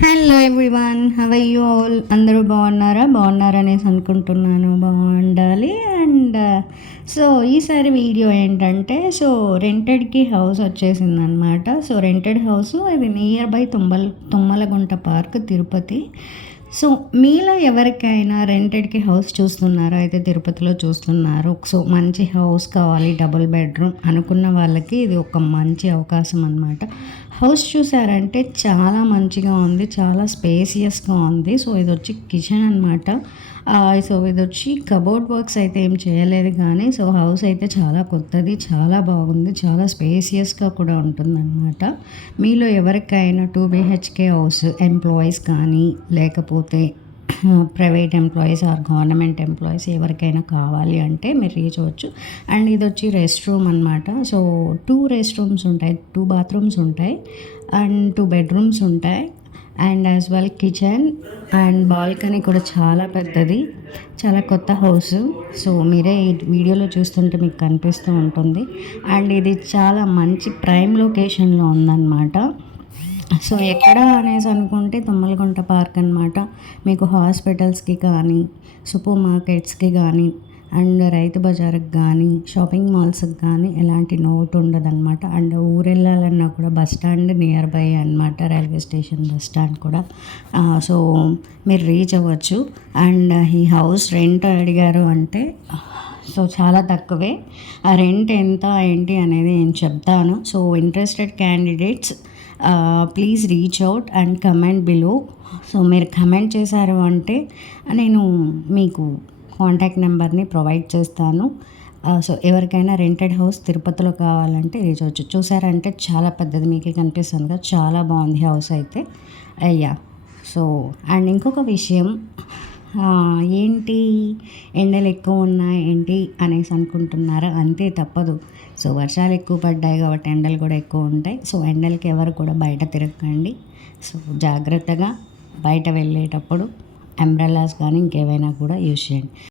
Hello everyone, how you all? అందరూ బాగున్నారనేసి అనుకుంటున్నాను. బాగుండాలి. అండ్ సో ఈసారి వీడియో ఏంటంటే, రెంటెడ్కి హౌస్ వచ్చేసిందనమాట. రెంటెడ్ హౌస్, ఇది nearby Tummalagunta park, Tirupati. మీలో ఎవరికైనా రెంటెడ్కి హౌస్ చూస్తున్నారో, అయితే తిరుపతిలో చూస్తున్నారు. మంచి హౌస్ కావాలి, డబుల్ బెడ్రూమ్ అనుకున్న వాళ్ళకి ఇది ఒక మంచి అవకాశం అనమాట. హౌస్ చూసారంటే చాలా మంచిగా ఉంది, చాలా స్పేసియస్గా ఉంది. ఇది వచ్చి కిచెన్ అనమాట. ఇది వచ్చి కబోర్డ్ వర్క్స్ అయితే ఏం చేయలేదు, కానీ హౌస్ అయితే చాలా కొత్తది, చాలా బాగుంది, చాలా స్పేసియస్గా కూడా ఉంటుందన్నమాట. మీలో ఎవరికైనా 2 BHK హౌస్, ఎంప్లాయీస్ కానీ లేకపోతే private employees or government employees ఎవరికైనా కావాలి అంటే మీరు రీచ్ అవ్వచ్చు. అండ్ ఇది వచ్చి రెస్ట్ రూమ్ అనమాట. 2 రెస్ట్ రూమ్స్ ఉంటాయి, 2 బాత్రూమ్స్ ఉంటాయి, అండ్ 2 బెడ్రూమ్స్ ఉంటాయి, and as well kitchen and balcony కూడా చాలా పెద్దది, చాలా కొత్త హౌస్. మీరే ఈ వీడియోలో చూస్తుంటే మీకు కనిపిస్తూ ఉంటుంది. అండ్ ఇది చాలా మంచి ప్రైమ్ లొకేషన్లో ఉందన్నమాట. ఎక్కడ అనేసి అనుకుంటే తుమ్మలగుంట పార్క్ అనమాట. మీకు హాస్పిటల్స్కి కానీ, సూపర్ మార్కెట్స్కి కానీ, అండ్ రైతు బజార్కి కానీ, షాపింగ్ మాల్స్కి కానీ ఎలాంటి నోట్ ఉండదన్నమాట. అండ్ ఊరెళ్ళాలన్నా కూడా బస్ స్టాండ్ నియర్ బై అనమాట, రైల్వే స్టేషన్ బస్ స్టాండ్ కూడా. మీరు రీచ్ అవ్వచ్చు. అండ్ ఈ హౌస్ రెంట్ అడిగారు అంటే చాలా తక్కువే. ఆ రెంట్ ఎంత ఏంటి అనేది నేను చెప్తాను. Interested candidates please reach out and comment below. మీరు కమెంట్ చేశారు అంటే నేను మీకు కాంటాక్ట్ నెంబర్ని ప్రొవైడ్ చేస్తాను. ఎవరికైనా రెంటెడ్ హౌస్ తిరుపతిలో కావాలంటే రీచ్ అవ్వచ్చు. చూసారంటే చాలా పెద్దది, మీకే కనిపిస్తుంది కదా, చాలా బాగుంది హౌస్ అయితే. అయ్యా అండ్ ఇంకొక విషయం ఏంటి, ఎండలు ఎక్కువ ఉన్నాయి ఏంటి అనేసి అనుకుంటున్నారా? అంతే, తప్పదు. వర్షాలు ఎక్కువ పడ్డాయి కాబట్టి ఎండలు కూడా ఎక్కువ ఉంటాయి. ఎండలకి ఎవరు కూడా బయట తిరగకండి. జాగ్రత్తగా బయట వెళ్ళేటప్పుడు అంబ్రెల్లాస్ కానీ ఇంకేవైనా కూడా యూజ్ చేయండి.